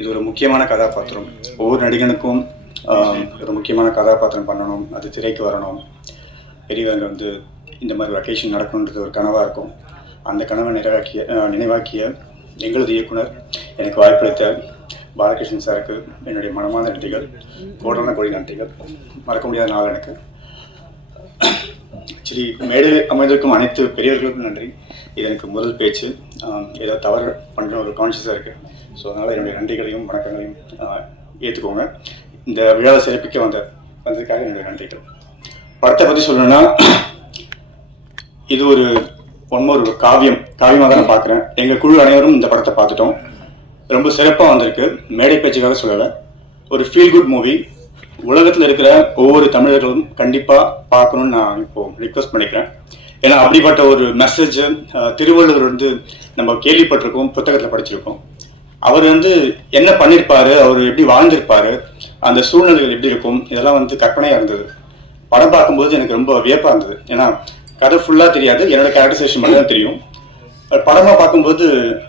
இது ஒரு முக்கியமான கதாபாத்திரம். ஒவ்வொரு நடிகனுக்கும் ஒரு முக்கியமான கதாபாத்திரம் பண்ணணும், அது திரைக்கு வரணும், பெரியவங்க வந்து இந்த மாதிரி வெக்கேஷன் நடக்கணுன்றது ஒரு கனவாக இருக்கும். அந்த கனவை நினைவாக்கிய எங்களது இயக்குனர் எனக்கு வாய்ப்பளித்த பாலகிருஷ்ணன் சாருக்கு என்னுடைய மனமார்ந்த நன்றிகள், கோடான கோடி நன்றிகள். மறக்க முடியாத நாள் எனக்கு. ஆக்சுவலி மேடையில் அமைந்திருக்கும் அனைத்து பெரியவர்களுக்கும் நன்றி. இது எனக்கு முதல் பேச்சு, ஏதோ தவறு பண்ணுற ஒரு கான்ஷியஸாக இருக்குது. ஸோ அதனால் என்னுடைய நன்றிகளையும் வணக்கங்களையும் ஏற்றுக்கோங்க. இந்த விழாவை சிறப்பிக்க வந்ததுக்காக என்னுடைய நன்றிகள். படத்தை பற்றி சொல்லணும்னா, இது ஒரு காவியமாக தான் நான் பார்க்குறேன். எங்கள் குழு அனைவரும் இந்த படத்தை பார்த்துட்டோம். ரொம்ப சிறப்பாக வந்திருக்கு. மேடை பேச்சுக்காக சொல்லலை, ஒரு ஃபீல் குட் மூவி. உலகத்தில் இருக்கிற ஒவ்வொரு தமிழர்களும் கண்டிப்பாக பார்க்கணுன்னு நான் இப்போது ரிக்வெஸ்ட் பண்ணிக்கிறேன். ஏன்னா அப்படிப்பட்ட ஒரு மெசேஜ் திருவள்ளுவர் வந்து நம்ம கேள்விப்பட்டிருக்கோம், புத்தகத்தில் படிச்சிருக்கோம். அவர் வந்து என்ன பண்ணியிருப்பாரு, அவர் எப்படி வாழ்ந்திருப்பாரு, அந்த சூழ்நிலைகள் எப்படி இருக்கும், இதெல்லாம் வந்து கற்பனையாக இருந்தது. படம் பார்க்கும்போது எனக்கு ரொம்ப வியப்பாக இருந்தது. ஏன்னா கதை ஃபுல்லாக தெரியாது, என்னோட கேரக்டரைசேஷன் மட்டும் தான் தெரியும். படமாக பார்க்கும்போது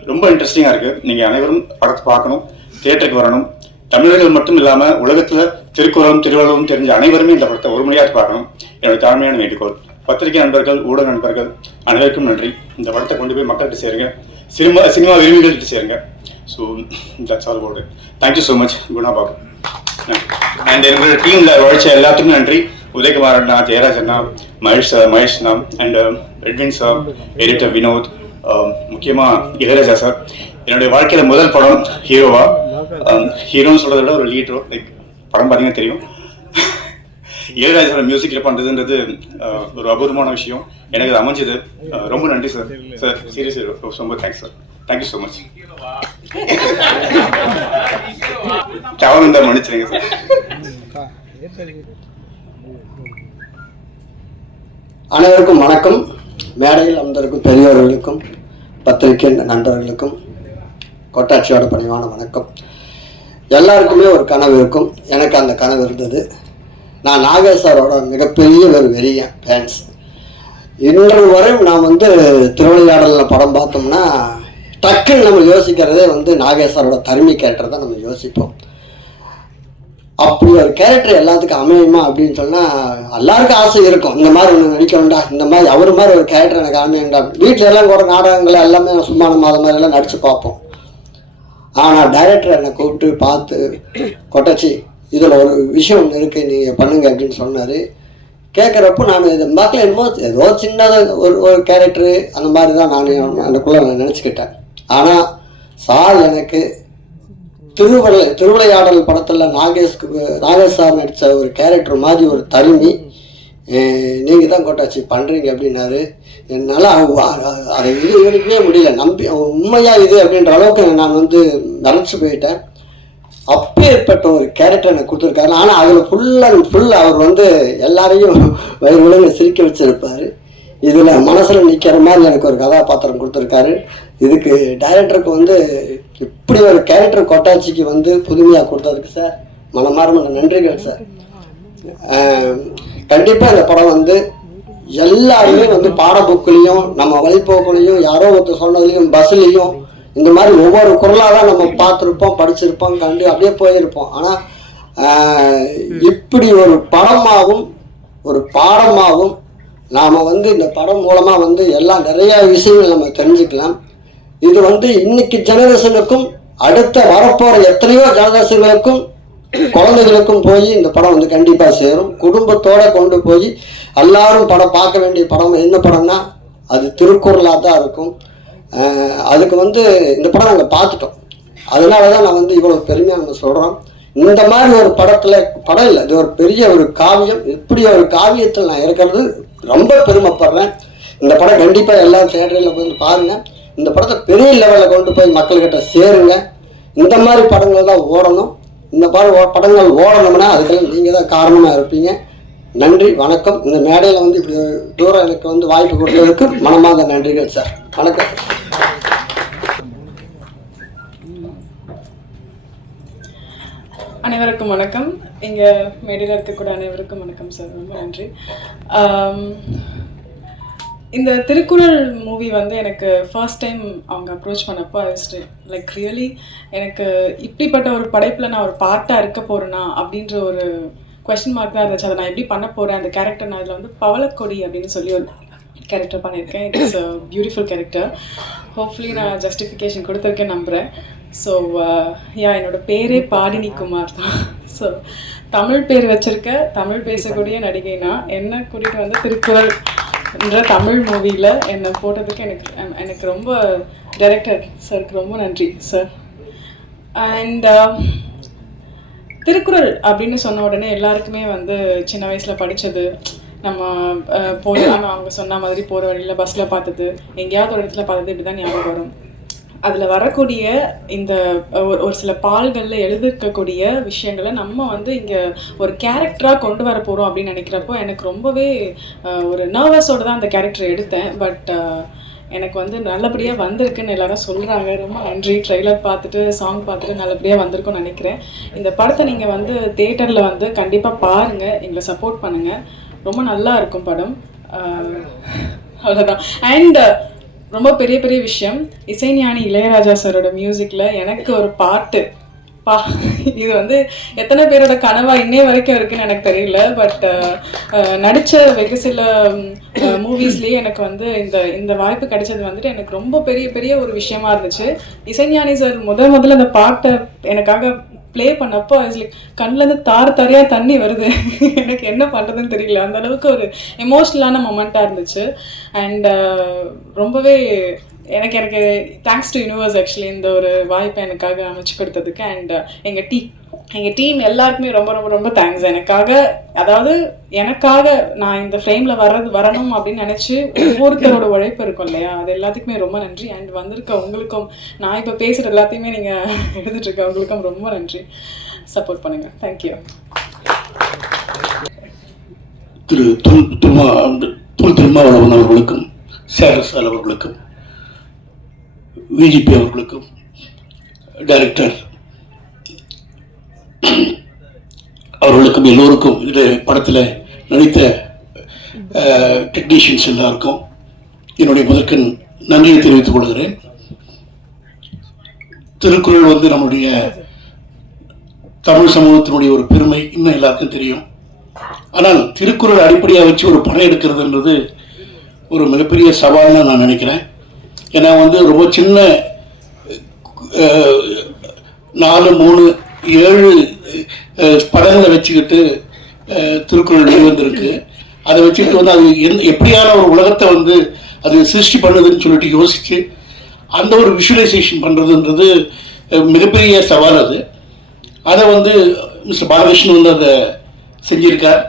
ரொம்ப இன்ட்ரெஸ்டிங்காக இருக்குது. நீங்கள் அனைவரும் படத்தை பார்க்கணும், தியேட்டருக்கு வரணும். தமிழர்கள் மட்டும் இல்லாமல் உலகத்தில் திருக்குறளும் திருவள்ளுவரும் தெரிஞ்ச அனைவருமே இந்த படத்தை ஒரு முறையாக பார்க்கணும். என்னோட தாழ்மையான வேண்டுகோள். பத்திரிகை நண்பர்கள், ஊடக நண்பர்கள் அனைவருக்கும் நன்றி. இந்த படத்தை கொண்டு போய் மக்கள்கிட்ட சேருங்க, சினிமா விரும்பிகள்கிட்ட சேருங்க. So that's all about it. Thank you so much Guna Babu. And எங்களோட டீமில் உழைச்ச எல்லாத்துக்கும் நன்றி. உதயகுமார் அண்ணா, ஜெயராஜ் அண்ணா, மகேஷ் அண்ணா and Edwin sir, editor Vinod, முக்கியமாக இளையராஜா சார். என்னுடைய வாழ்க்கையில் முதல் படம் ஹீரோன்னு சொல்கிறத விட ஒரு லீட் ரோல். லைக் படம் பார்த்தீங்கன்னா தெரியும். இளையராஜாவோட மியூசிக்கில் பண்ணுறதுன்றது ஒரு அபூர்வமான விஷயம். எனக்கு அது அமைஞ்சது. ரொம்ப நன்றி சார். சார் சீரியஸ்லி ரொம்ப thanks sir. Thank you so much. Tower இருந்தால் மன்னிச்சிருங்க சார். அனைவருக்கும் வணக்கம். மேடையில் அமர்ந்திருக்கும் பெரியவர்களுக்கும் பத்திரிகை நண்பர்களுக்கும் கொட்டாட்சியோட பணிவான வணக்கம். எல்லாருக்குமே ஒரு கனவு இருக்கும். எனக்கு அந்த கனவு இருந்தது. நான் நாகேஷ் சாரோட மிகப்பெரிய ஒரு வெறியன் ஃபேன்ஸ். இன்று வரையும் நான் வந்து திருவிளையாடலில் படம் பார்த்தோம்னா டக்குன்னு நம்ம யோசிக்கிறதே வந்து நாகேஷ் சாரோட தருமி கேரக்டர் தான் நம்ம யோசிப்போம். அப்படி ஒரு கேரக்டர் எல்லாத்துக்கும் அமையுமா அப்படின்னு சொன்னால் எல்லாருக்கும் ஆசை இருக்கும். இந்த மாதிரி ஒன்று நடிக்க வேண்டாம், இந்த மாதிரி அவர் மாதிரி ஒரு கேரக்டர் எனக்கு அமையண்டா. வீட்டில் எல்லாம் கூட நாடகங்களை எல்லாமே சும்மா நம்ம அதை மாதிரிலாம் நடித்து பார்ப்போம். ஆனால் டைரக்டர் என்னை கூப்பிட்டு பார்த்து, கொட்டாச்சி இதில் ஒரு விஷயம் ஒன்று இருக்குது, நீங்கள் பண்ணுங்க அப்படின்னு சொன்னார். கேட்குறப்போ நான் இது பார்க்கல, என்னமோ ஏதோ சின்னதாக ஒரு கேரக்டரு அந்த மாதிரி தான் நான் அதுக்குள்ளே நினச்சிக்கிட்டேன். ஆனால் சார் எனக்கு திருவிளையாடல் படத்தில் நாகேஷ் சார் நடித்த ஒரு கேரக்டர் மாதிரி ஒரு தருமி நீங்கள் தான் கொட்டாச்சி பண்ணுறீங்க அப்படின்னாரு. என்னால் அதை இருக்கவே முடியல. உண்மையாக இது அப்படின்ற அளவுக்கு நான் வந்து மறைச்சு போயிட்டேன். அப்பேற்பட்ட ஒரு கேரக்டர் எனக்கு கொடுத்துருக்காரு. ஆனால் அதில் ஃபுல் அவர் வந்து எல்லாரையும் வயிறு விலங்கு சிரிக்க வச்சுருப்பார். இதில் மனசில் நிற்கிற மாதிரி எனக்கு ஒரு கதாபாத்திரம் கொடுத்துருக்காரு. இதுக்கு டைரக்டருக்கு வந்து இப்படி ஒரு கேரக்டர் கொட்டாச்சிக்கு வந்து புதுமையாக கொடுத்ததுக்கு சார் மனமார்ந்த நன்றிகள் சார். கண்டிப்பாக இந்த படம் வந்து எல்லாருமே வந்து பாட புக்குலேயும் நம்ம வழிபோக்குலையும் யாரோ ஒருத்தர் சொன்னதுலேயும் பஸ்லேயும் இந்த மாதிரி ஒவ்வொரு குரலாக தான் நம்ம பார்த்துருப்போம், படிச்சிருப்போம், கண்டு அப்படியே போயிருப்போம். ஆனால் இப்படி ஒரு படமாகவும் ஒரு பாடமாகவும் நாம் வந்து இந்த படம் மூலமாக வந்து எல்லாம் நிறையா விஷயங்கள் நம்ம தெரிஞ்சுக்கலாம். இது வந்து இன்னைக்கு ஜெனரேஷனுக்கும் அடுத்த வரப்போகிற எத்தனையோ ஜெனரேஷன்களுக்கும் குழந்தைகளுக்கும் போய் இந்த படம் வந்து கண்டிப்பாக சேரும். குடும்பத்தோடு கொண்டு போய் எல்லாரும் படம் பார்க்க வேண்டிய படம் என்ன படம்னா அது திருக்குறளாக தான் இருக்கும். அதுக்கு வந்து இந்த படம் நாங்கள் பார்த்துட்டோம். அதனால தான் நான் வந்து இவ்வளோ பெருமையாக நம்ம சொல்கிறோம். இந்த மாதிரி ஒரு படம் இல்லை, இது ஒரு பெரிய ஒரு காவியம். இப்படி ஒரு காவியத்தில் நான் இருக்கிறது ரொம்ப பெருமைப்படுறேன். இந்த படம் கண்டிப்பாக எல்லா தியேட்டரில் வந்து பாருங்கள். இந்த படத்தை பெரிய லெவலில் கொண்டு போய் மக்கள்கிட்ட சேருங்க. இந்த மாதிரி படங்கள் தான் ஓடணும். இந்த படங்கள் ஓடணும்னா அதுக்கெல்லாம் நீங்கள் தான் காரணமாக இருப்பீங்க. நன்றி, வணக்கம். இந்த மேடையில் வந்து இப்படி தூரம் எனக்கு வந்து வாய்ப்பு கொடுத்ததுக்கு மனமார்ந்த நன்றிகள் சார். வணக்கம். அனைவருக்கும் வணக்கம். இங்கே மேடையில் இருக்கக்கூடிய அனைவருக்கும் வணக்கம் சார். ரொம்ப நன்றி. இந்த திருக்குறள் மூவி வந்து எனக்கு ஃபர்ஸ்ட் டைம் அவங்க அப்ரோச் பண்ணப்போ லைக் ரியலி எனக்கு இப்படிப்பட்ட ஒரு படைப்பில் நான் ஒரு பார்ட்டாக இருக்க போகிறேனா அப்படின்ற ஒரு கொஸ்டின் மார்க் தான் இருந்துச்சு. அதை நான் எப்படி பண்ண போகிறேன், அந்த கேரக்டர் நான் இதில் வந்து பவளக்கொடி அப்படின்னு சொல்லி ஒரு கேரக்டர் பண்ணியிருக்கேன். It's a beautiful character. Hopefully நான் ஜஸ்டிஃபிகேஷன் கொடுத்துருக்கேன் நம்புகிறேன். ஸோ என்னோட பேரே பாடினி குமார் தான். ஸோ தமிழ் பேர் வச்சுருக்க தமிழ் பேசக்கூடிய நடிகைனா என்னை கூட்டிகிட்டு வந்து திருக்குறள் என்ற தமிழ் மூவியில் என்னை போட்டதுக்கு எனக்கு ரொம்ப டைரக்டர் சாருக்கு ரொம்ப நன்றி சார். அண்ட் திருக்குறள் அப்படின்னு சொன்ன உடனே எல்லாருக்குமே வந்து சின்ன வயசில் படித்தது, நம்ம அவங்க சொன்ன மாதிரி போகிற வழியில் பஸ்ஸில் பார்த்தது, எங்கேயாவது ஒரு இடத்துல பார்த்தது, இப்படி தான் ஞாபகம் வரும். அதில் வரக்கூடிய இந்த ஒரு சில பால்களில் எழுதிருக்கக்கூடிய விஷயங்களை நம்ம வந்து இங்கே ஒரு கேரக்டராக கொண்டு வர போகிறோம் அப்படின்னு நினைக்கிறப்போ எனக்கு ரொம்பவே ஒரு நர்வஸோடு தான் அந்த கேரக்டர் எடுத்தேன். பட் எனக்கு வந்து நல்லபடியாக வந்திருக்குன்னு எல்லாரும் சொல்கிறாங்க. ரொம்ப நன்றி. ட்ரெய்லர் பார்த்துட்டு சாங் பார்த்துட்டு நல்லபடியாக வந்திருக்குன்னு நினைக்கிறேன். இந்த படத்தை நீங்கள் வந்து தியேட்டரில் வந்து கண்டிப்பாக பாருங்கள், எங்களை சப்போர்ட் பண்ணுங்கள். ரொம்ப நல்லா இருக்கும் படம். அவ்வளோதான். அண்ட் ரொம்ப பெரிய பெரிய விஷயம், இசைஞானி இளையராஜா சாரோட மியூசிக்கில் எனக்கு ஒரு பாட்டு இது வந்து எத்தனை பேரோட கனவா இன்னே வரைக்கும் இருக்குன்னு எனக்கு தெரியல. பட் நடித்த வெகு சில மூவிஸ்லேயே எனக்கு வந்து இந்த வாய்ப்பு கிடைச்சது வந்துட்டு எனக்கு ரொம்ப பெரிய பெரிய ஒரு விஷயமா இருந்துச்சு. இசைஞானி சார் முதல்ல அந்த பாட்டை எனக்காக ப்ளே பண்ணப்போ லைக் கண்ணிலேருந்து தாரையாக தண்ணி வருது. எனக்கு என்ன பண்ணுறதுன்னு தெரியல. அந்த அளவுக்கு ஒரு எமோஷ்னலான மொமெண்ட்டாக இருந்துச்சு. அண்ட் ரொம்பவே எனக்கு தேங்க்ஸ் டு யூனிவர்ஸ் ஆக்சுவலி இந்த ஒரு வாய்ப்பை எனக்காக அமைச்சு கொடுத்ததுக்கு. அண்ட் எங்கள் டீம் எல்லாருக்குமே ரொம்ப ரொம்ப ரொம்ப தேங்க்ஸ். எனக்காக நான் இந்த ஃப்ரேமில் வரணும் அப்படின்னு நினச்சி ஒவ்வொருத்தரோட உழைப்பு இருக்கும் இல்லையா, அது எல்லாத்துக்குமே ரொம்ப நன்றி. அண்ட் வந்திருக்க உங்களுக்கும், நான் இப்போ பேசுகிற எல்லாத்தையுமே நீங்கள் எழுதிட்டுருக்க உங்களுக்கும் ரொம்ப நன்றி. சப்போர்ட் பண்ணுங்கள். தேங்க்யூ. திரு திருமாவளவன் அவர்களுக்கும், சேரசால் அவர்களுக்கும், விஜிபி அவர்களுக்கும், டைரக்டர் அவர்களுக்கும், எல்லோருக்கும், இந்த படத்தில் நடித்த டெக்னீஷியன்ஸ் எல்லாருக்கும் என்னுடைய முதற்கண் நன்றியை தெரிவித்துக் கொள்கிறேன். திருக்குறள் வந்து நம்முடைய தமிழ் சமூகத்தினுடைய ஒரு பெருமை இன்னும் எல்லாருக்கும் தெரியும். ஆனால் திருக்குறள் அடிப்படையாக வச்சு ஒரு படம் எடுக்கிறதுன்றது ஒரு மிகப்பெரிய சவால்னு நான் நினைக்கிறேன். ஏன்னா வந்து ரொம்ப சின்ன 4, 3, 7 படங்களை வச்சுக்கிட்டு திருக்குறள் வெளிவந்திருக்கு. அதை வச்சுக்கிட்டு வந்து அது எப்படியான ஒரு உலகத்தை வந்து அது சிருஷ்டி பண்ணுதுன்னு சொல்லிட்டு யோசித்து அந்த ஒரு விஷுவலைசேஷன் பண்ணுறதுன்றது மிகப்பெரிய சவால். அதை வந்து மிஸ்டர் பாலகிருஷ்ணன் வந்து அதை செஞ்சிருக்கார்.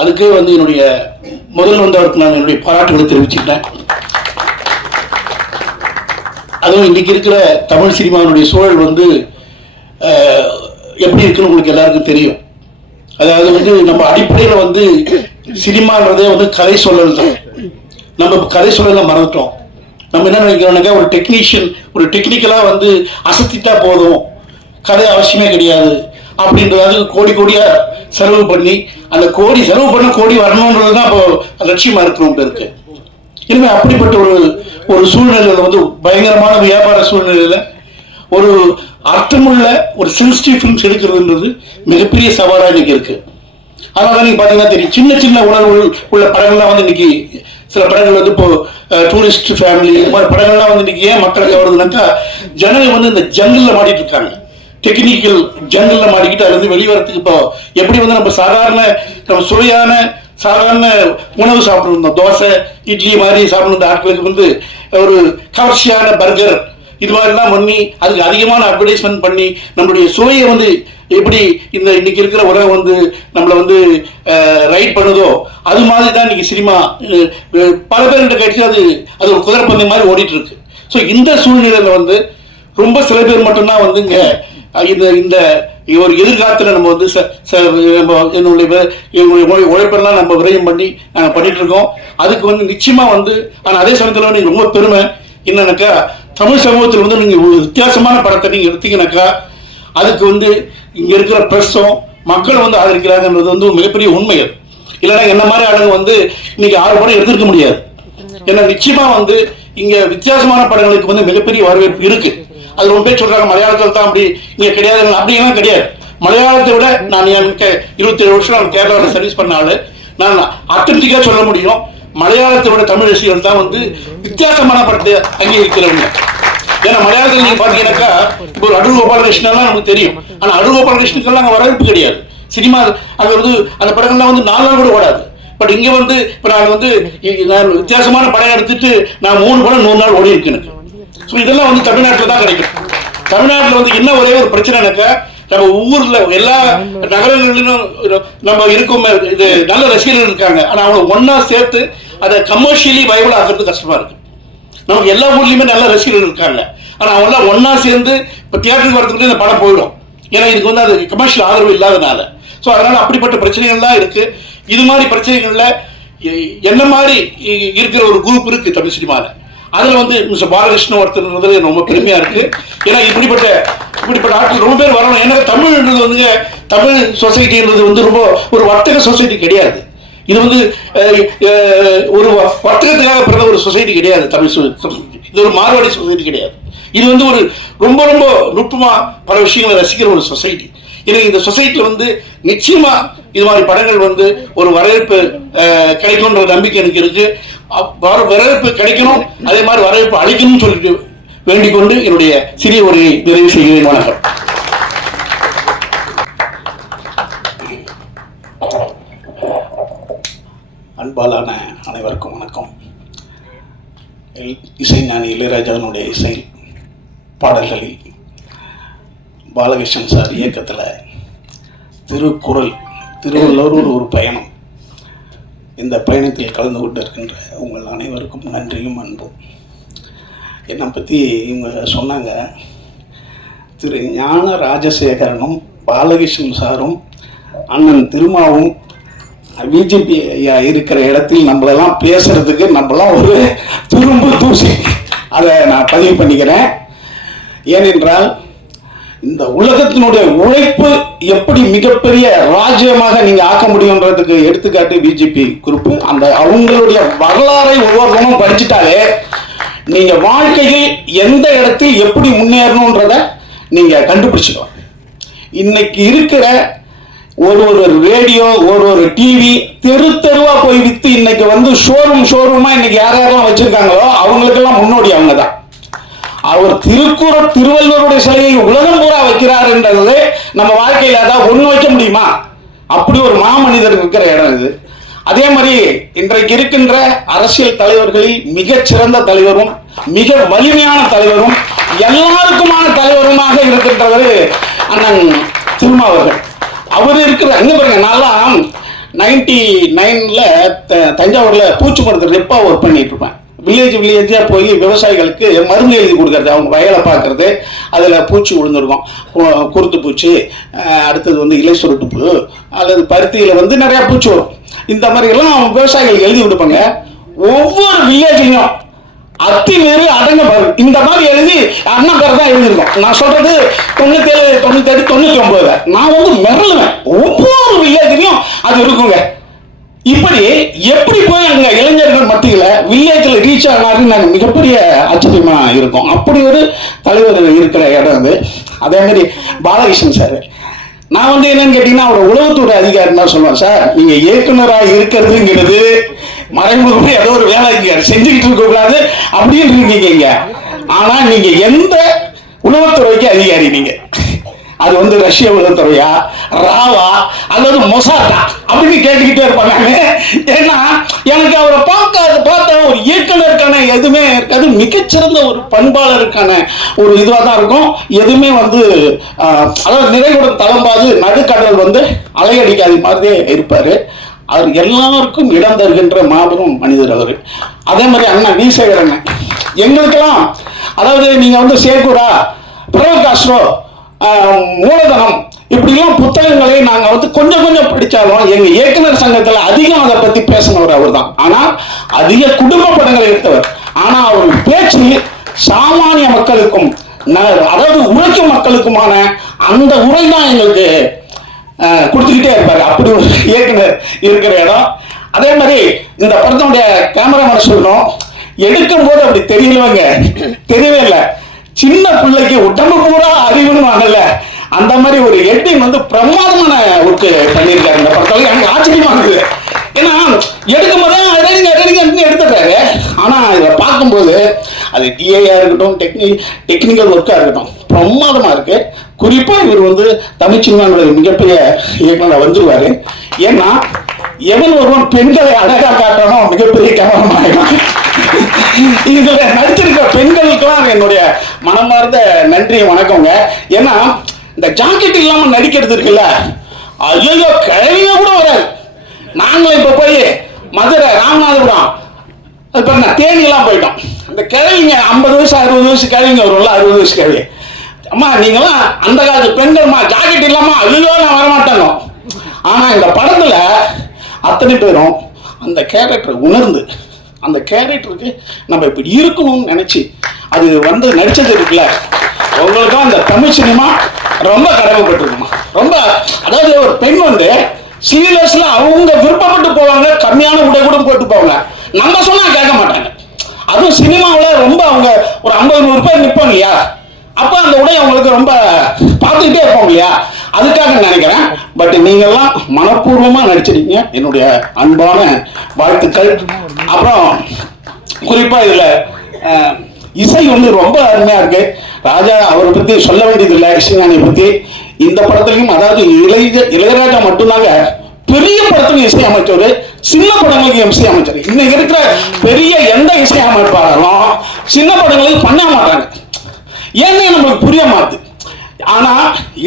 அதுக்கு வந்து என்னுடைய முதல் வந்து அவருக்கு நான் என்னுடைய பாராட்டுகளை தெரிவிச்சுக்கிட்டேன். அதுவும் இன்றைக்கி இருக்கிற தமிழ் சினிமாவுடைய சூழல் வந்து எப்படி இருக்குன்னு உங்களுக்கு எல்லாருக்கும் தெரியும். அதாவது வந்து நம்ம அடிப்படையில் வந்து சினிமான்றதே வந்து கதை சொல்லல் தான். நம்ம கதை சொல்லலை மறந்துட்டோம். நம்ம என்ன நினைக்கிறோம்னாக்கா ஒரு டெக்னிக்கலாக வந்து அசத்திட்டா போதும், கதை அவசியமே கிடையாது அப்படின்றது கோடியாக செலவு பண்ணி அந்த செலவு பண்ண கோடி வரணுன்றது தான் இப்போ லட்சியமாக இருக்கிறவங்க இருக்கு. எனவே அப்படிப்பட்ட ஒரு சூழ்நிலையில் வந்து பயங்கரமான வியாபார சூழ்நிலையில் ஒரு அர்த்தமுள்ள ஒரு சென்சிட்டிவ் ஃபிலிம்ஸ் எடுக்கிறதுன்றது மிகப்பெரிய சவாலாக இன்னைக்கு இருக்கு. அதனால தான் நீங்கள் பார்த்தீங்கன்னா தெரியும், சின்ன சின்ன உணர்வுகள் உள்ள படங்கள்லாம் வந்து இன்னைக்கு சில படங்கள் வந்து இப்போ டூரிஸ்ட் ஃபேமிலி இந்த மாதிரி படங்கள்லாம் வந்து இன்னைக்கு ஏன் மக்களுக்கு வருதுனாக்கா, ஜனங்கள் வந்து இந்த ஜங்கிளில் மாட்டிட்டு இருக்காங்க. டெக்னிக்கல் ஜங்கிளில் மாட்டிக்கிட்டு அது வந்து வெளிவரத்துக்கு இப்போ எப்படி வந்து நம்ம சுவையான சாதாரண உணவு சாப்பிட்ருந்தோம், தோசை இட்லி மாதிரி சாப்பிட்ருந்த ஆட்களுக்கு வந்து ஒரு கவர்ச்சியான பர்கர் இது மாதிரிலாம் பண்ணி அதுக்கு அதிகமான அட்வர்டைஸ்மெண்ட் பண்ணி நம்மளுடைய சுவையை வந்து எப்படி இன்னைக்கு இருக்கிற உலகம் வந்து நம்மளை வந்து ரைட் பண்ணுதோ அது மாதிரி தான் இன்னைக்கு சினிமா பல பேர்கிட்ட கழிச்சு அது ஒரு குதிரைப்பந்தயம் மாதிரி ஓடிட்டு இருக்கு. ஸோ இந்த சூழ்நிலையில் வந்து ரொம்ப சில பேர் மட்டும்தான் வந்து இந்த ஒரு எதிர்காலத்தில் நம்ம வந்து என்னுடைய உழைப்பெல்லாம் நம்ம விரயம் பண்ணி நாங்கள் பண்ணிட்டு இருக்கோம். அதுக்கு வந்து நிச்சயமா வந்து, ஆனால் அதே சமயத்தில் வந்து ரொம்ப பெருமை என்னன்னாக்கா, தமிழ் சமூகத்தில் வந்து நீங்கள் ஒரு வித்தியாசமான படத்தை நீங்கள் எடுத்தீங்கன்னாக்கா அதுக்கு வந்து இங்கே இருக்கிற ப்ரெஸ்ஸும் மக்களும் வந்து ஆதரிக்கிறாங்கன்றது வந்து ஒரு மிகப்பெரிய உண்மை. அது இல்லைன்னா என்ன மாதிரி ஆளுங்க வந்து இன்னைக்கு 6 படம் எடுத்திருக்க முடியாது. ஏன்னா நிச்சயமா வந்து இங்க வித்தியாசமான படங்களுக்கு வந்து மிகப்பெரிய வரவேற்பு இருக்கு. அது ரொம்ப பேர் சொல்றாங்க மலையாளத்தில் தான் அப்படி இங்க கிடையாது, அப்படிலாம் கிடையாது. மலையாளத்தை விட நான் எனக்கு 27 வருஷம் நான் கேரளாவில் சர்வீஸ் பண்ணாலும் நான் அத்தன்டிக்கா சொல்ல முடியும், மலையாளத்தை விட தமிழ் ரசிகர்கள் தான் வந்து வித்தியாசமான படத்தை அங்கீகரிக்கிறவங்க. ஏன்னா மலையாளத்தில் நீங்க பாத்தீங்கன்னாக்கா இப்போ ஒரு அடூர் கோபாலகிருஷ்ணன்லாம் நமக்கு தெரியும், ஆனா அடூர் கோபாலகிருஷ்ணனுக்கெல்லாம் அங்கே வரவேற்பு கிடையாது. சினிமா அது வந்து அந்த படங்கள்லாம் வந்து 4 நாள் கூட ஓடாது. பட் இங்க வந்து இப்போ நான் வந்து நான் வித்தியாசமான படம் எடுத்துட்டு நான் 3 படம் 100 நாள் ஓடி இருக்கு எனக்கு. ஸோ இதெல்லாம் வந்து தமிழ்நாட்டில் தான் கிடைக்கும். தமிழ்நாட்டில் வந்து என்ன ஒரே ஒரு பிரச்சனைனாக்கா நம்ம ஊர்ல எல்லா நகரங்களிலும் நம்ம இருக்கும் இது நல்ல ரசிகர்கள் இருக்காங்க, ஆனா அவங்க ஒன்னா சேர்த்து அதை கமர்ஷியலி வைபிள் ஆகிறது கஷ்டமா இருக்கு. நமக்கு எல்லா ஊர்லயுமே நல்ல ரசிகர்கள் இருக்காங்க, ஆனா அவங்க எல்லாம் ஒன்னா சேர்ந்து இப்போ தியேட்டருக்கு வரதுக்கு இந்த படம் போயிடும். ஏன்னா இதுக்கு வந்து அது கமர்ஷியல் ஆதரவு இல்லாதனால. ஸோ அதனால அப்படிப்பட்ட பிரச்சனைகள் தான் இருக்கு. இது மாதிரி பிரச்சனைகள்ல என்ன மாதிரி இருக்கிற ஒரு குரூப் இருக்கு தமிழ் சினிமாவில். அதுல வந்து மிஸ்டர் பாலகிருஷ்ணன் ஒருத்தர் ரொம்ப பெருமையா இருக்கு. ஏன்னா இப்படிப்பட்ட ஆட்கள் ரொம்ப பேர் வரணும். ஏன்னா தமிழ்ன்றது வந்து தமிழ் சொசைட்டின்றது வந்து ரொம்ப ஒரு வர்த்தக சொசைட்டி கிடையாது. இது வந்து ஒரு வர்த்தகத்துக்காக பிறந்த ஒரு சொசைட்டி கிடையாது தமிழ் சொசைட்டி. இது ஒரு மார்வாடி சொசைட்டி கிடையாது. இது வந்து ஒரு ரொம்ப ரொம்ப நுட்பமா பல விஷயங்களை ரசிக்கிற ஒரு சொசைட்டி. எனக்கு இந்த சொசைட்டில வந்து நிச்சயமா இது மாதிரி படங்கள் வந்து ஒரு வரவேற்பு கிடைக்கும்ன்ற நம்பிக்கை எனக்கு இருக்கு. வரவேற்பு கிடைக்கணும், அதே மாதிரி வரவேற்பு அளிக்கணும்னு சொல்லிட்டு வேண்டிக் கொண்டு என்னுடைய சிறிய உரையை நிறைவு செய்கிறேன். வணக்கம். அன்பாலான அனைவருக்கும் வணக்கம். இசைஞானி இளையராஜாவினுடைய இசை பாடல்களில் பாலகிருஷ்ணன் சார் இயக்கத்தில் திருக்குறள் திருவள்ளுவர் ஒரு பயணம், இந்த பயணத்தில் கலந்து கொண்டு இருக்கின்ற உங்கள் அனைவருக்கும் நன்றியும் அன்பும். என்னை பற்றி இவங்க சொன்னாங்க, திரு ஞான ராஜசேகரனும் பாலகிருஷ்ணன் சாரும் அண்ணன் திருமாவும் பிஜேபி இருக்கிற இடத்தில் நம்மளெல்லாம் பேசுறதுக்கு நம்மளாம் ஒரு துரும்பு தூசி. அதை நான் பதிவு பண்ணிக்கிறேன். ஏனென்றால் இந்த உலகத்தினுடைய உழைப்பு எப்படி மிகப்பெரிய ராஜ்யமாக நீங்க ஆக்க முடியும்ன்றதுக்கு எடுத்துக்காட்டு பிஜேபி குரூப். அந்த அவங்களுடைய வரலாறை ஒவ்வொருவரும் படிச்சுட்டாலே நீங்க வாழ்க்கையில் எந்த இடத்தில் எப்படி முன்னேறணும்ன்றத நீங்க கண்டுபிடிச்சிக்கலாம். இன்னைக்கு இருக்கிற ஒரு ரேடியோ ஒரு டிவி தெருவா போய் வித்து இன்னைக்கு வந்து ஷோரூமா இன்னைக்கு யாரெல்லாம் வச்சிருக்காங்களோ அவங்களுக்கெல்லாம் முன்னோடி அவங்க தான். அவர் திருவள்ளுவருடைய சிலையை உலகம் பூரா வைக்கிறார் என்றது நம்ம வாழ்க்கையில அதான் ஒண்ணு வைக்க முடியுமா? அப்படி ஒரு மாமனிதர் இருக்கிற இடம் இது. அதே மாதிரி இன்றைக்கு இருக்கின்ற அரசியல் தலைவர்களில் மிகச்சிறந்த தலைவரும் மிக வலிமையான தலைவரும் எல்லாருக்குமான தலைவருமாக இருக்கின்றவர் அண்ணன் திருமாவர்கள். அவர் இருக்கிற அங்க பாருங்க, நான்லாம் 99ல தஞ்சாவூர்ல பூச்சி மருந்து ரெப்பா ஒர்க் பண்ணிட்டு இருப்பேன். வில்லேஜா போய் விவசாயிகளுக்கு மருந்து எழுதி கொடுக்கறது, அவங்க வயலை பார்க்கறது, அதில் பூச்சி விழுந்துருக்கும், குருத்து பூச்சி, அடுத்தது வந்து இலை சுருட்டு புழு அல்லது பருத்தியில் வந்து நிறையா பூச்சி வரும். இந்த மாதிரிலாம் விவசாயிகளுக்கு எழுதி கொடுப்பாங்க. ஒவ்வொரு வில்லேஜ்லையும் அத்திமீறி அடங்க இந்த மாதிரி எழுதி அண்ணா பேர் தான் எழுதியிருக்கோம். நான் சொல்றது 97, 98, 99. நான் வந்து மிரளுவேன். ஒவ்வொரு வில்லேஜ்லையும் அது இருக்குங்க. இப்படி எப்படி போய் அங்க இளைஞர்கள் மத்தியில வில்லேஜ்ல ரீச் ஆனாருன்னு நாங்கள் மிகப்பெரிய ஆச்சரியமா இருக்கும். அப்படி ஒரு தலைவர் இருக்கிற இடம் அது. அதே மாதிரி பாலகிருஷ்ணன் சார், நான் வந்து என்னன்னு கேட்டீங்கன்னா அவரோட உளவுத்துறை அதிகாரி தான் சொல்லுவேன். சார் நீங்க இயக்குனராக இருக்கிறதுங்கிறது மறைமுகமே ஏதோ ஒரு வேலை செஞ்சுக்கிட்டு இருக்க கூடாது அப்படின்னு இருக்கீங்க. ஆனா நீங்க எந்த உளவுத்துறைக்கு அதிகாரி? நீங்க அது வந்து ரஷ்ய உளவுத்துறையா, ராவா அல்லது மொசாட்டா அப்படின்னு கேட்டுக்கிட்டே இருப்பாங்க. ஏன்னா எனக்கு அவரை பார்த்த ஒரு இயக்குனருக்கான எதுவுமே இருக்காது. மிகச்சிறந்த ஒரு பண்பாளருக்கான ஒரு இதுவாக தான் இருக்கும். எதுவுமே வந்து அதாவது நிறைவுடன் தளம்பாது நடுக்கடல் வந்து அலையடிக்காத மாதிரியே இருப்பாரு. அவர் எல்லாருக்கும் இடம் தருகின்ற மாபெரும் மனிதர் அவர். அதே மாதிரி அண்ணா வீசேகர் அண்ணன் எங்களுக்கெல்லாம், அதாவது நீங்க வந்து சேகூரா, பிரகாஷ்ரோ, மூலதனம் இப்படிலாம் புத்தகங்களை நாங்க வந்து கொஞ்சம் படிச்சாலும் எங்க இயக்குனர் சங்கத்துல அதிகம் அதை பத்தி பேசினவர் அவர் தான். ஆனா அதிக குடும்ப படங்களை எடுத்தவர். ஆனா அவர் பேச்சு சாமானிய மக்களுக்கும் அதாவது உழைக்கும் மக்களுக்குமான அந்த உரை தான் எங்களுக்கு கொடுத்துக்கிட்டே இருப்பாரு. அப்படி ஒரு இயக்குனர் இருக்கிற இடம். அதே மாதிரி இந்த படத்தினுடைய கேமராமேன் சொல்லணும், எடுக்கும் போது அப்படி தெரியலவங்க, தெரியவே இல்லை. சின்ன பிள்ளைக்கு உடம்பு பூரா அறிவுன்னு வாங்கல, அந்த மாதிரி ஒரு எட்டிங் வந்து பிரமாதமான ஒர்க்கு பண்ணியிருக்காரு இந்த படத்துல. எனக்கு ஆச்சரியமா இருக்குது. ஏன்னா எடுக்கும் போதே எடுத்துட்டாரு. ஆனா இதை பார்க்கும்போது அது டிஏயா இருக்கட்டும், டெக்னிக்கல் ஒர்க்கா இருக்கட்டும், பிரமாதமா இருக்கு. குறிப்பா இவர் வந்து தமிழ் சினிமாவுடைய மிகப்பெரிய இயக்குனர் வந்துருவாரு. ஏன்னா எவன் ஒருவன் பெண்களை அழகா காட்டணும் மிகப்பெரிய கவனமாயிடும். இதுல நடிச்சிருக்க பெண்களுக்கெல்லாம் என்னுடைய மனமார்ந்த நன்றி வணக்கங்க. ஏன்னா இந்த ஜாக்கெட் இல்லாம நடிக்கிறது இருக்குல்ல, ஐயோ கிழவிங்க கூட வராது. நாங்களும் இப்ப போய் மதுரை ராமநாதபுரம் அது பண்ண தேனியெல்லாம் போயிட்டோம். அந்த கிழவிங்க 50 வயசு 60 வயசு கிழவிங்க வரும்ல, 60 வயசு கிழவி, அம்மா நீங்களாம் அந்த காலத்து பெண்கள்மா ஜாக்கெட் இல்லாம ஐயோ நான் வரமாட்டாங்க. ஆனா இந்த படத்துல அத்தனை பேரும் அந்த கேரக்டர் உணர்ந்து அந்த கேரக்டருக்கு நம்ம இப்படி இருக்கணும்னு நினைச்சு அது வந்து நடிச்சது இருக்குல்ல, உங்களுக்கும் அந்த தமிழ் சினிமா ரொம்ப கடமைப்பட்டிருக்குமா. ரொம்ப அதாவது ஒரு பெண் வந்து சீரியஸ்ல அவங்க விருப்பப்பட்டு போவாங்க, கம்மியான உடை கூட போட்டு போவாங்க, நம்ம சொன்னா கேட்க மாட்டாங்க. அதுவும் சினிமாவில் ரொம்ப அவங்க ஒரு 50-100 பேர் நிற்போம் இல்லையா, அப்ப அந்த உடை அவங்களுக்கு ரொம்ப பார்த்துக்கிட்டே இருப்போம் இல்லையா, அதுக்காக நினைக்கிறேன். பட் நீங்கெல்லாம் மனப்பூர்வமா நடிச்சிருக்கீங்க, என்னுடைய அன்பான வாழ்த்துக்கள். அப்புறம் குறிப்பா இதுல இசை வந்து ரொம்ப அருமையா இருக்கு. ராஜா அவரை பத்தி சொல்ல வேண்டியதில்லை, இசைஞானியை பத்தி. இந்த படத்துலையும் அதாவது இளையராஜா மட்டும்தாங்க பெரிய படத்துக்கு இசை அமைச்சர், சின்ன படங்களுக்கு இசை அமைச்சர். இன்னைக்கு இருக்கிற பெரிய எந்த இசை அமைப்பாளரும் சின்ன படங்களுக்கு பண்ண மாட்டாங்க. ஏன்னு நம்மளுக்கு புரிய மாட்டுது. ஆனா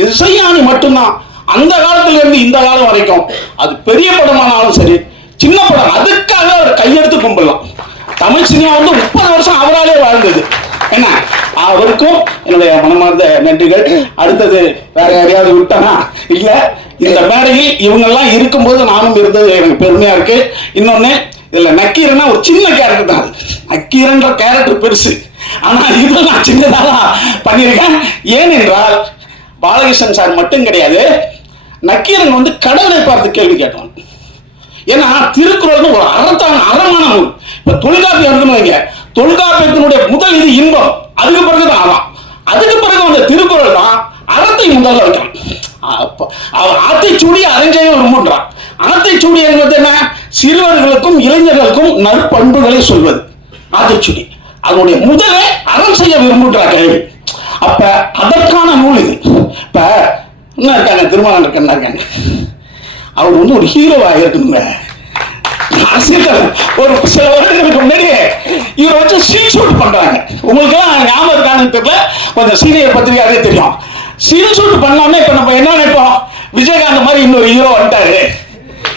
இசைஞானி மட்டும்தான் அந்த காலத்துல இருந்து இந்த காலம் வரைக்கும் அது பெரிய படமானாலும் சரி சின்ன படம் அதுக்காக அவர் கையெடுத்து கும்பிடலாம். தமிழ் சினிமா வந்து 30 வருஷம் அவராலே வாழ்ந்தது. என்ன அவருக்கும் என்னுடைய மனமார்ந்த நன்றிகள். அடுத்தது வேற யாரையாவது விட்டனா இல்ல, இந்த மேடையில் இவங்கெல்லாம் இருக்கும்போது நானும் இருந்தது எனக்கு பெருமையா இருக்கு. இன்னொன்னு இதுல நக்கீரன்னா ஒரு சின்ன கேரக்டர் தான். நக்கீரன்ற கேரக்டர் பெருசு, ஆனா இது நான் சின்னதாக பண்ணியிருக்கேன். ஏனென்றால் பாலகிருஷ்ணன் சார் மட்டும் கிடையாது, நக்கீரன் வந்து கடவுளை பார்த்து கேள்வி கேட்டான். ஏன்னா திருக்குறள் ஒரு அறமான நூல். இப்ப தொல்காப்பியம் இருக்குன்னு வைங்க, தொல்காப்பியத்தினுடைய முதல் இது இன்பம், அதுக்கு பிறகுதான் அறம். அதுக்கு பிறகு அந்த திருக்குறள் தான் அறத்தை முதல்ல வைக்கிறான். ஆத்தைச்சூடி அறிஞ்சையை விரும்புன்றான். ஆத்தைச்சூடி என்பது என்ன? சிறுவர்களுக்கும் இளைஞர்களுக்கும் நற்பண்புகளை சொல்வது ஆத்தைச்சூடி. அதனுடைய முதலே அறம் செய்ய விரும்புகிற கேள்வி. அப்ப அதற்கான நூல் இது. இப்ப என்ன இருக்காங்க, திருமணம் இருக்காங்க, அவர் வந்து ஒரு ஹீரோவா இருக்கணுங்க. ஒரு சில வருடங்களுக்கு முன்னாடி இவரை வச்சு சீன் ஷூட் பண்றாங்க. உங்களுக்கு எல்லாம் ஞாபகம் இருக்கான்னு தெரியல, கொஞ்சம் சீனியர் பத்திரிகையாவே தெரியும். சீன் ஷூட் பண்ணாம இப்ப நம்ம என்ன நினைப்போம், விஜயகாந்த் மாதிரி இன்னொரு ஹீரோ வந்துட்டாரு,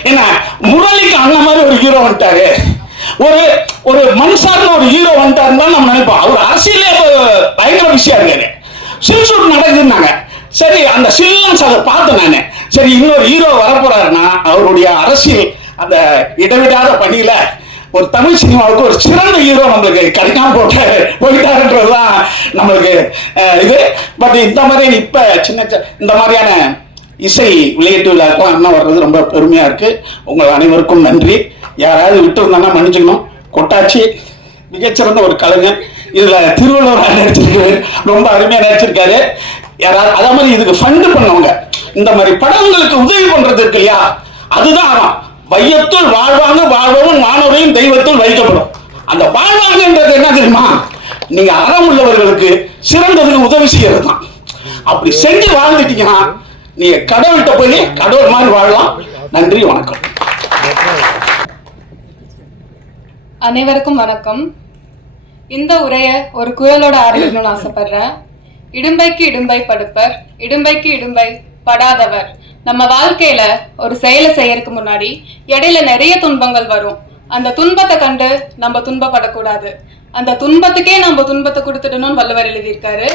என்ன முரளிக்கு அண்ணன் மாதிரி ஒரு ஹீரோ வந்துட்டாரு, ஒரு ஒரு மனுஷார்ல ஒரு ஹீரோ வந்துட்டாருன்னு நம்ம நினைப்போம். அவர் அரசியலே பயங்கர விஷயம் இருக்காரு. சில் ஷூட் நடக்குதுன்னாங்க. சரி அந்த சில்லன்ஸ் அதை பார்த்தேன் நானு. சரி இன்னொரு ஹீரோ வரப்போறாருன்னா அவருடைய அரசியல் அந்த இடைவிடாத பணியில ஒரு தமிழ் சினிமாவுக்கு ஒரு சிறந்த ஹீரோ நம்மளுக்கு கிடைக்காம போயிட்டாருன்றதுதான் நம்மளுக்கு இது. பட் இந்த மாதிரி இப்ப சின்ன இந்த மாதிரியான இசை விளையாட்டு விழாக்கெல்லாம் என்ன வர்றது ரொம்ப பெருமையா இருக்கு. உங்கள் அனைவருக்கும் நன்றி. யாராவது விட்டு இருந்தாங்கன்னா மன்னிச்சுக்கணும். கொட்டாச்சி மிகச்சிறந்த ஒரு கலைஞர். இதுல திருவள்ளுவர் நடிச்சிருக்காரு, ரொம்ப அருமையா நடிச்சிருக்காரு. யாராவது அதே மாதிரி இதுக்கு ஃபண்ட் பண்ணவங்க, இந்த மாதிரி படங்களுக்கு உதவி பண்றது இருக்கு இல்லையா, அதுதான் அறம். வையத்துள் வாழ்வாங்க வாழ்வவும் வானோரையும் தெய்வத்துள் வைக்கப்படும். அந்த வாழ்வாங்கன்றது என்ன தெரியுமா, நீங்க அறம் உள்ளவர்களுக்கு சிறந்ததுக்கு உதவி செய்யறது தான். அப்படி செஞ்சு வாழ்ந்துட்டீங்கன்னா நீங்க கடவுள்கிட்ட போய் கடவுள் மாதிரி வாழலாம். நன்றி, வணக்கம். அனைவருக்கும் வணக்கம். இந்த உரையை ஒரு குரலோட ஆரம்பிக்கணும்னு ஆசைப்படுறேன். இடும்பைக்கு இடும்பை படுப்பர், இடும்பைக்கு இடும்பை படாதவர். நம்ம வாழ்க்கையில ஒரு செயலை செய்யறதுக்கு முன்னாடி இடையில நிறைய துன்பங்கள் வரும். அந்த துன்பத்தை கண்டு நம்ம துன்பப்படக்கூடாது. அந்த துன்பத்துக்கே நம்ம துன்பத்தை கொடுத்துடணும்னு வள்ளுவர் எழுதியிருக்காரு.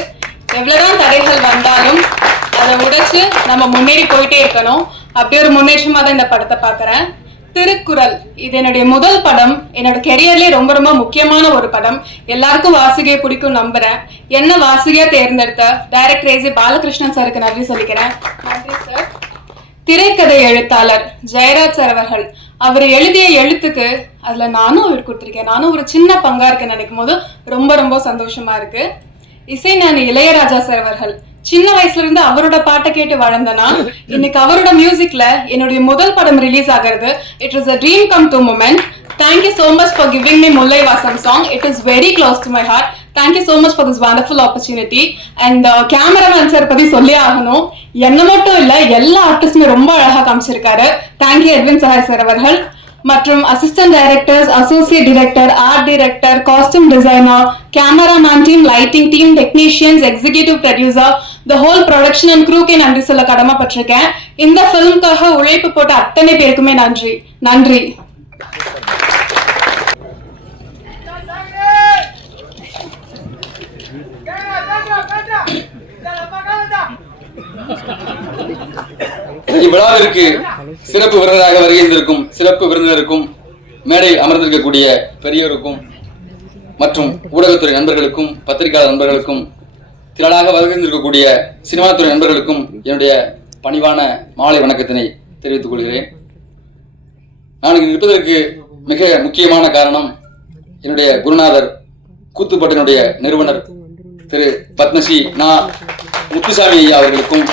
எவ்வளவுதான் தடைகள் வந்தாலும் அதை உடைச்சு நம்ம முன்னேறி போயிட்டே இருக்கணும். அப்படி ஒரு முன்னேற்றமா தான் இந்த படத்தை பாக்குறேன். திருக்குறள் இது என்னுடைய முதல் படம். என்னோட கெரியர்லயே ரொம்ப ரொம்ப முக்கியமான ஒரு படம். எல்லாருக்கும் வாசிகையை பிடிக்கும் நம்புறேன். என்ன வாசிகையா தேர்ந்தெடுத்த டைரக்டர் ஏசி பாலகிருஷ்ணன் சாருக்கு நன்றி சொல்லிக்கிறேன். நன்றி சார். திரைக்கதை எழுத்தாளர் ஜெயராஜ் சார் அவர்கள், அவர் எழுதிய எழுத்துக்கு அதுல நானும் அவர் கொடுத்துருக்கேன், நானும் ஒரு சின்ன பங்கா இருக்கேன்னு நினைக்கும் போது ரொம்ப ரொம்ப சந்தோஷமா இருக்கு. இசைஞானி இளையராஜா சார் அவர்கள் சின்ன வயசுல இருந்து அவரோட பாட்டை கேட்டு வளர்ந்தனா இன்னைக்கு அவரோட மியூசிக்ல என்னுடைய முதல் படம் ரிலீஸ் ஆகிறது. It is a dream come true moment. Thank you so much for giving me Mullai Vasam song. It is very close to my heart. Thank you so much for this wonderful opportunity. And cameraman sir பத்தி சொல்லி ஆகணும். என்ன மட்டும் இல்ல, எல்லா ஆர்டிஸ்டுமே ரொம்ப அழகா காமிச்சிருக்காரு. Thank you Edwin Sahai sir அவர்கள் மற்றும் assistant directors, associate director, art director, costume designer, cameraman team, lighting team, technicians, executive producer, the whole production and க்ரூக்கே நன்றி சொல்ல கடமைப்பட்டிருக்கேன். இந்த ஃபிலிம்காக உழைப்பு போட்ட அத்தனை பேருக்குமே நன்றி நன்றி. இவ்விழாவிற்கு சிறப்பு விருந்தினராக வருகின்றிருக்கும் சிறப்பு விருந்தினருக்கும், மேடை அமர்ந்திருக்கக்கூடிய பெரியோருக்கும் மற்றும் ஊடகத்துறை நண்பர்களுக்கும், பத்திரிகையாளர் நண்பர்களுக்கும், திரளாக வருகின்றிருக்கக்கூடிய சினிமாத்துறை நண்பர்களுக்கும் என்னுடைய பணிவான மாலை வணக்கத்தினை தெரிவித்துக் கொள்கிறேன். நான் இங்கு நிற்பதற்கு மிக முக்கியமான காரணம், என்னுடைய குருநாதர், கூத்துப்பட்டினுடைய நிறுவனர் திரு பத்மஸ்ரீ நா. முத்துசாமி ஐயா அவர்களுக்கும்,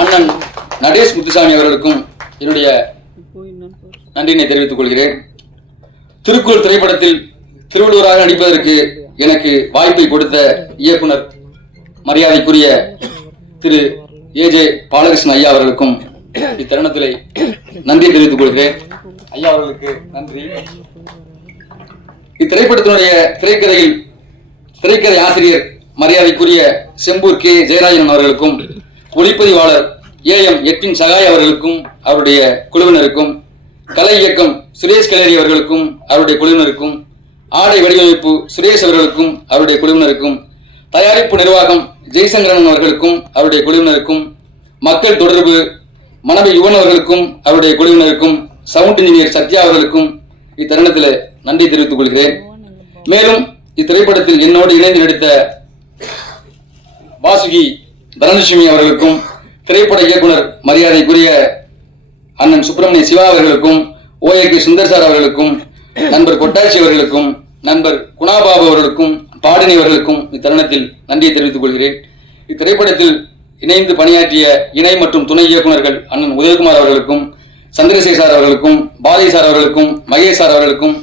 அண்ணன் நடேஷ் முத்துசாமி அவர்களுக்கும் என்னுடைய நன்றியினை தெரிவித்துக் கொள்கிறேன். திருக்குறள் திரைப்படத்தில் திருவள்ளுவராக நடிப்பதற்கு எனக்கு வாய்ப்பை கொடுத்த இயக்குனர் மரியாதைக்குரிய திரு ஏஜே பாலகிருஷ்ணன் ஐயா அவர்களுக்கும் இத்தருணத்திலே நன்றி தெரிவித்துக் கொள்கிறேன். ஐயா அவர்களுக்கு நன்றி. இத்திரைப்படத்தினுடைய திரைக்கதை ஆசிரியர் மரியாதைக்குரிய செம்பூர் கே ஜெயராஜன் அவர்களுக்கும், ஒளிப்பதிவாளர் AM எட்வின் சகாய் அவர்களுக்கும் அவருடைய குழுவினருக்கும், கலை இயக்கம் சுரேஷ் கலேரி அவர்களுக்கும் அவருடைய குழுவினருக்கும், ஆடை வடிவமைப்பு சுரேஷ் அவர்களுக்கும் அவருடைய குழுவினருக்கும், தயாரிப்பு நிர்வாகம் ஜெய்சங்கரன் அவர்களுக்கும் அவருடைய குழுவினருக்கும், மக்கள் தொடர்பு மனவை யுவன் அவர்களுக்கும் அவருடைய குழுவினருக்கும், சவுண்ட் இன்ஜினியர் சத்யா அவர்களுக்கும் இத்தருணத்தில் நன்றி தெரிவித்துக் கொள்கிறேன். மேலும் இத்திரைப்படத்தில் என்னோடு இணைந்து நடித்த வாசுகி தனலட்சுமி அவர்களுக்கும், திரைப்பட இயக்குனர் மரியாதைக்குரிய அண்ணன் சுப்பிரமணிய சிவா அவர்களுக்கும், OAK சுந்தர் சார் அவர்களுக்கும், நண்பர் கொட்டாச்சி அவர்களுக்கும், நண்பர் குணாபாபு அவர்களுக்கும், பாடினி அவர்களுக்கும் இத்தருணத்தில் நன்றியை தெரிவித்துக் கொள்கிறேன். இத்திரைப்படத்தில் இணைந்து பணியாற்றிய இணை மற்றும் துணை இயக்குநர்கள் அண்ணன் உதயகுமார் அவர்களுக்கும், சந்திரசேகர் சார் அவர்களுக்கும், பாரதி சார் அவர்களுக்கும், மகேஷ் சார் அவர்களுக்கும்,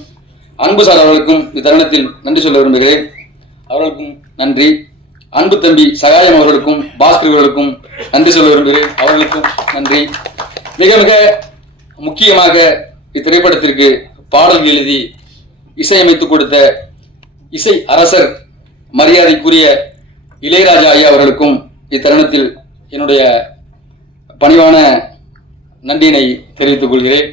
அன்பு சார் அவர்களுக்கும் இத்தருணத்தில் நன்றி சொல்ல விரும்புகிறேன். அவர்களுக்கும் நன்றி. அன்பு தம்பி சகாயம் அவர்களுக்கும், பாஸ்கர் அவர்களுக்கும் நன்றி சொல்ல விரும்புகிறேன். அவர்களுக்கும் நன்றி. மிக மிக முக்கியமாக இத்திரைப்படத்திற்கு பாடல் எழுதி இசையமைத்துக் கொடுத்த இசை அரசர் மரியாதைக்குரிய இளையராஜா ஐயா அவர்களுக்கும் இத்தருணத்தில் என்னுடைய பணிவான நன்றியினை தெரிவித்துக் கொள்கிறேன்.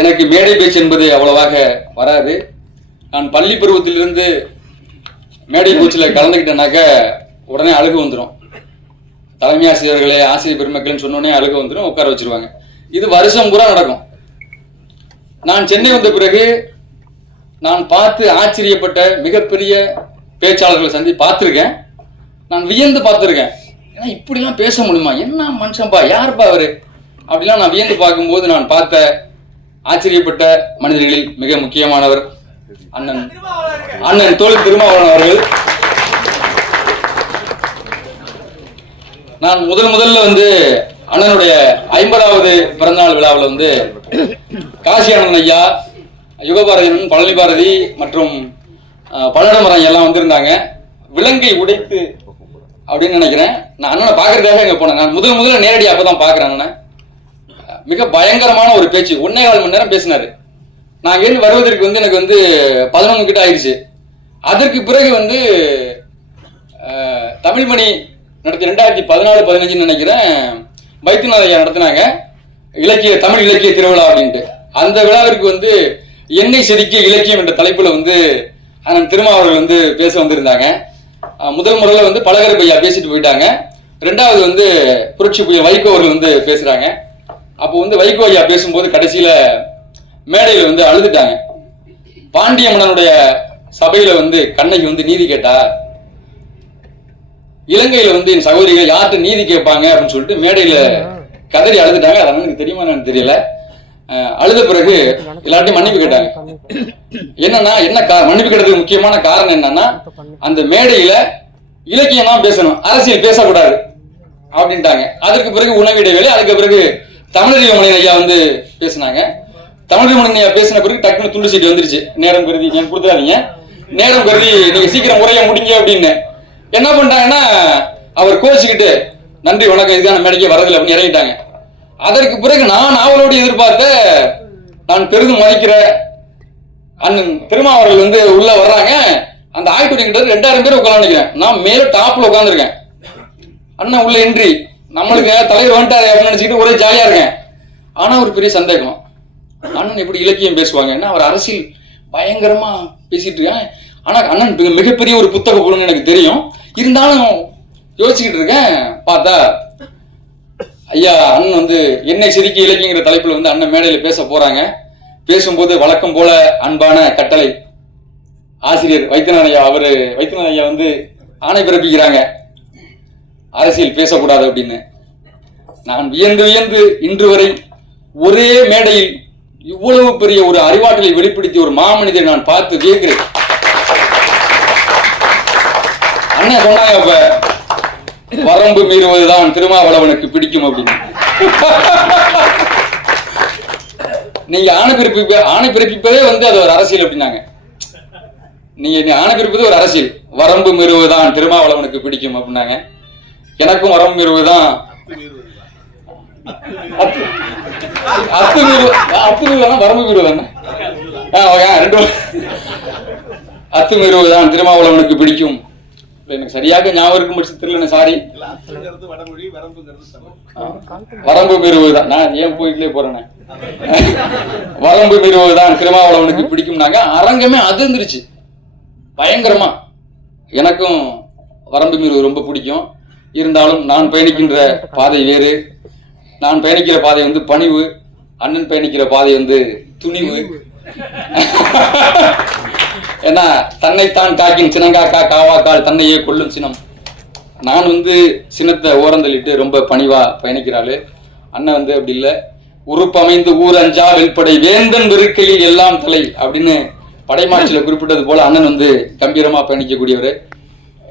எனக்கு மேடை பேச்சு என்பது அவ்வளவாக வராது. நான் பள்ளி பருவத்திலிருந்து மேடை பேச்சில் கலந்துக்கிட்டேனாக்க உடனே அழுகு வந்துடும். தலைமை ஆசிரியர்களே, ஆசிரியர் பெருமக்கள்னு சொன்னோடனே அழுகு வந்துடும், உட்கார வச்சிருவாங்க. இது வருஷம் பூரா நடக்கும். நான் சென்னை வந்த பிறகு நான் பார்த்து ஆச்சரியப்பட்ட மிகப்பெரிய பேச்சாளர்களை பார்த்துருக்கேன். நான் வியந்து பார்த்துருக்கேன். ஏன்னா இப்படிலாம் பேச முடியுமா, என்ன மனுஷன்பா, யாருப்பா அவரு, அப்படிலாம் நான் வியந்து பார்க்கும்போது நான் பார்த்த ஆச்சரியப்பட்ட மனிதர்களில் மிக முக்கியமானவர் அண்ணன் தோல் திருமாவளவன் அவர்கள். நான் முதல்ல அண்ணனுடைய 50வது பிறந்தநாள் விழாவில் காசி அண்ணன் ஐயா, யுகபாரதியன், பழனி பாரதி மற்றும் பழனிமரம் எல்லாம் வந்திருந்தாங்க. விலங்கை உடைத்து அப்படின்னு நினைக்கிறேன். நான் அண்ணனை பார்க்கறதுக்காக இங்கே போனேன். நான் முதல்ல நேரடியாக அப்பதான் பார்க்குறேன் அண்ணனை. மிக பயங்கரமான ஒரு பேச்சு, 1.25 மணி நேரம் பேசினாரு. நான் இங்கேருந்து வருவதற்கு எனக்கு 11 கிட்ட ஆயிடுச்சு. அதற்கு பிறகு தமிழ்மணி நடத்தி 2014-15 நினைக்கிறேன், வைத்தியநாத ஐயா நடத்தினாங்க தமிழ் இலக்கிய திருவிழா அப்படின்ட்டு. அந்த விழாவிற்கு எண்ணெய் செதுக்கிய இலக்கியம் என்ற தலைப்புல அண்ணன் திருமாவர்கள் பேச வந்திருந்தாங்க. முதல் முறையில் பலகரப்பு ஐயா பேசிட்டு போயிட்டாங்க. ரெண்டாவது புரட்சி புயல் வைகோ அவர்கள் பேசுறாங்க. அப்போ வைகோ ஐயா பேசும்போது கடைசியில மேடையில அழுதுட்டாங்க. பாண்டிய மன்னனுடைய சபையில கண்ணகி நீதி கேட்டா, இலங்கையில என் சகோதரிகள் யார்கிட்ட நீதி கேட்பாங்க அப்படின்னு சொல்லிட்டு மேடையில கதறி அழுதுட்டாங்க. அது எனக்கு தெரியுமா எனக்கு தெரியல. அழுத பிறகு எல்லார்ட்டையும் மன்னிப்பு கேட்டாங்க. என்னன்னா மன்னிப்பு கேட்டதுக்கு முக்கியமான காரணம் என்னன்னா, அந்த மேடையில இலக்கியம் தான் பேசணும், அரசியல் பேசக்கூடாது அப்படின்ட்டாங்க. அதற்கு பிறகு உணவு இடைவேளை, அதுக்கு பிறகு தமிழறிவு மணியன் ஐயா வந்து பேசினாங்க. தமிழறிவு மணியன் ஐயா பேசின பிறகு டக்குனு துண்டு சீட்டு வந்துருச்சு. நேரம் கருதி எனக்கு கொடுத்துடாதீங்க, நேரம் கருதி நீங்க சீக்கிரம் உரைய முடிங்க அப்படின்னு. என்ன பண்ணிட்டாங்கன்னா, அவர் கோச்சிக்கிட்டு நன்றி வணக்கம் இதுக்கான மேடைக்கே வரதில்லை அப்படின்னு இறங்கிட்டாங்க. அதற்கு பிறகு நான் அவளோடு எதிர்பார்த்த, நான் பெரிதும் மதிக்கிற அண்ணன் திருமாவர்கள் வந்து உள்ள வர்றாங்க. அந்த ஆடிட்டோரியம் கிட்ட 2000 பேர் உட்காந்துருக்கேன். நான் மேல டாப்ல உட்காந்துருக்கேன். அண்ணன் உள்ள என்ட்ரி, நம்மளுக்கு தலைவர் வந்துட்டாரு அப்படின்னு நினைச்சுக்கிட்டு ஒரே ஜாலியா இருக்கேன். ஆனா ஒரு பெரிய சந்தேகம், அண்ணன் எப்படி இலக்கியம் பேசுவாங்க, என்ன அவர் அரசியல் பயங்கரமா பேசிட்டு இருக்கேன். ஆனா அண்ணன் மிகப்பெரிய ஒரு புத்தக புலன்னு எனக்கு தெரியும். இருந்தாலும் யோசிச்சுக்கிட்டு இருக்கேன். பார்த்தா ஐயா அண்ணன் வந்து என்னை சிரிக்க இலக்கியங்கிற தலைப்புல வந்து அண்ணன் மேடையில பேச போறாங்க. பேசும்போது வழக்கம் போல அன்பான கட்டளை ஆசிரியர் வைத்தியநாதன் ஐயா வந்து ஆணை பிறப்பிக்கிறாங்க, அரசியல் பேசக்கூடாது அப்படின்னு. நான் வியந்து வியந்து இன்று வரை ஒரே மேடையில் இவ்வளவு பெரிய ஒரு அறிவாற்றலை வெளிப்படுத்திய ஒரு மாமனிதரை நான் பார்த்து வியக்கிறேன். அண்ணன் சொன்னாங்க, அப்ப வரம்பு மீறுவதுதான் திருமாவளவனுக்கு பிடிக்கும் அப்படின்னு. நீங்க ஆணை பிறப்பிப்பதே வந்து அது ஒரு அரசியல் அப்படின்னாங்க. நீங்க ஆணை பிறப்பது ஒரு அரசியல், வரம்பு மீறுவதுதான் திருமாவளவனுக்கு பிடிக்கும் அப்படின்னாங்க. எனக்கும் வரம்பு மீறுவதுதான் வரம்பு மீறுவதானே அத்துமீறுவதுதான் திருமாவளவனுக்கு பிடிக்கும். எனக்கு சரியாக ஞாபகம் இருக்கும் பட்சத்தில் சாரி, வரம்பு மீறுவதுதான். நான் ஏன் போயிட்டே போறேன், வரம்பு மீறுவதுதான் திருமாவளவனுக்கு பிடிக்கும்னாங்க. அரங்கமே அதிர்ந்துருச்சு பயங்கரமா. எனக்கும் வரம்பு மீறுவது ரொம்ப பிடிக்கும். இருந்தாலும் நான் பயணிக்கின்ற பாதை வேறு. நான் பயணிக்கிற பாதை வந்து பணிவு, அண்ணன் பயணிக்கிற பாதை வந்து துணிவு. ஏன்னா தன்னைத்தான் காக்கின் சினங்காக்கா காவாக்கால் தன்னையே கொல்லும் சினம். நான் வந்து சினத்தை ஓரந்தள்ளிட்டு ரொம்ப பணிவா பயணிக்கிறாள். அண்ணன் வந்து அப்படி இல்லை, உறுப்பமைந்து ஊர் அஞ்சா வெல்படை வேந்தன் வெறுக்கையில் எல்லாம் தலை அப்படின்னு படைமாட்சியில குறிப்பிட்டது போல அண்ணன் வந்து கம்பீரமா பயணிக்கக்கூடியவர்.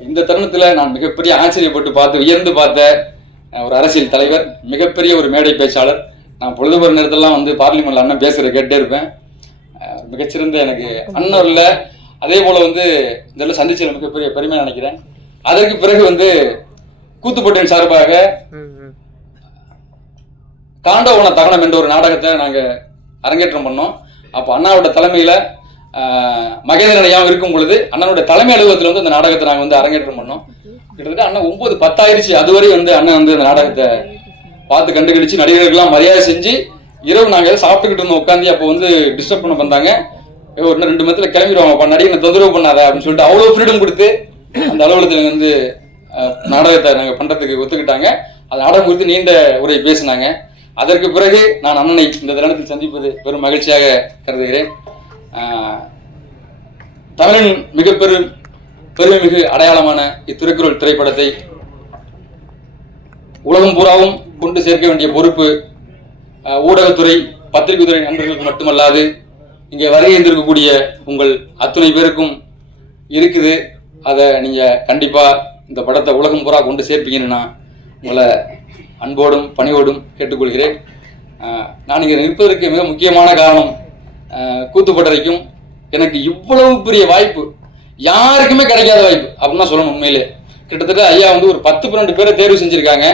இந்த தருணத்துல நான் மிகப்பெரிய ஆச்சரியப்பட்டு பார்த்து வியந்து பார்த்த ஒரு அரசியல் தலைவர், மிகப்பெரிய ஒரு மேடை பேச்சாளர். நான் பொழுதுபோற நேரத்திலாம் வந்து பார்லிமெண்ட்ல அண்ணன் பேசுற கேட்டே இருப்பேன். மிகச்சிறந்த எனக்கு அண்ணன் இல்லை. அதே போல வந்து இதெல்லாம் சந்திச்ச மிகப்பெரிய பெருமை நினைக்கிறேன். அதற்கு பிறகு வந்து கூத்துப்பட்டியின் சார்பாக காண்டவன தகனம் என்ற ஒரு நாடகத்தை நாங்க அரங்கேற்றம் பண்ணோம். அப்போ அண்ணாவோட தலைமையில மகேந்திரன் ஐயாவும் இருக்கும் பொழுது அண்ணனோட தலைமை அலுவலகத்துல வந்து அந்த நாடகத்தை நாங்க வந்து அரங்கேற்றம் பண்ணோம். கிட்டத்தட்ட அண்ணன் 9-10 ஆயிடுச்சு. அதுவரை வந்து அண்ணன் வந்து அந்த நாடகத்தை பார்த்து கண்டுகளிச்சு நடிகர்கள்லாம் மரியாதை செஞ்சு இரவு நாங்க சாப்பிட்டுக்கிட்டு இருந்தோம் உட்காந்து. அப்போ வந்து டிஸ்டர்ப் பண்ண வந்தாங்க. ஒரு 2 மணி நேரத்துல கிளம்பிடுவாங்க, நடிகை தொந்தரவு பண்ணாத அப்படின்னு சொல்லிட்டு அவ்வளவு ஃப்ரீடம் கொடுத்து அந்த அலுவலகத்துல வந்து நாடகத்தை நாங்க பண்றதுக்கு ஒத்துக்கிட்டாங்க. அந்த நாடகம் குறித்து நீண்ட உரை பேசினாங்க. அதற்கு பிறகு நான் அண்ணனை இந்த தருணத்தில் சந்திப்பது பெரும் மகிழ்ச்சியாக கருதுகிறேன். தமிழின் பெருமைமிகு அடையாளமான இத்திருக்குறள் திரைப்படத்தை உலகம் பூராவும் கொண்டு சேர்க்க வேண்டிய பொறுப்பு ஊடகத்துறை, பத்திரிகைத்துறை நண்பர்களுக்கு மட்டுமல்லாது இங்கே வருகை இருந்திருக்கக்கூடிய உங்கள் அத்துணை பேருக்கும் இருக்குது. அதை நீங்கள் கண்டிப்பாக இந்த படத்தை உலகம் பூரா கொண்டு சேர்ப்பீங்கன்னு நான் உங்களை அன்போடும் பணிவோடும் கேட்டுக்கொள்கிறேன். நான் இங்கே நிற்பதற்கு மிக முக்கியமான காரணம், கூத்துப்பட்டறைக்கும் எனக்கு இவ்வளவு பெரிய வாய்ப்பு யாருக்குமே கிடைக்காத வாய்ப்பு அப்படின்னு தான் சொல்லணும். உண்மையிலே கிட்டத்தட்ட ஐயா வந்து ஒரு 10-12 பேரை தேர்வு செஞ்சுருக்காங்க.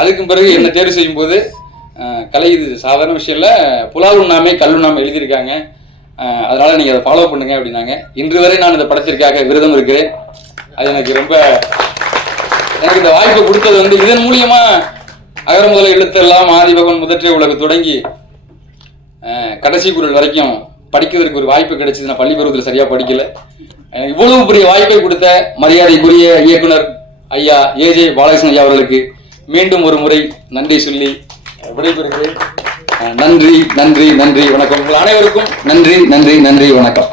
அதுக்கும் பிறகு என்ன தேர்வு செய்யும் போது கலை இது சாதாரண விஷயம் இல்லை, புலாவுண்ணாமே கல்லுண்ணாமே எழுதியிருக்காங்க, அதனால நீங்கள் அதை ஃபாலோ பண்ணுங்க அப்படின்னாங்க. இன்று வரை நான் இந்த படத்திற்காக விரதம் இருக்கிறேன். அது எனக்கு இந்த வாய்ப்பை கொடுத்தது வந்து இதன் மூலியமா அகர முதல எழுத்தெல்லாம் ஆதிபகவன் முதற்றே உலகு தொடங்கி கடைசி குரல் வரைக்கும் படிக்கிறதுக்கு ஒரு வாய்ப்பு கிடைச்சது. நான் பள்ளி பருவத்தில் சரியா படிக்கல. இவ்வளவு பெரிய வாய்ப்பை கொடுத்த மரியாதைக்குரிய இயக்குனர் ஐயா ஏஜே பாலகிருஷ்ணன் ஐயா அவர்களுக்கு மீண்டும் ஒரு முறை நன்றி சொல்லி விடைபெறுகிறேன். நன்றி நன்றி நன்றி வணக்கம். உங்கள் அனைவருக்கும் நன்றி நன்றி நன்றி வணக்கம்.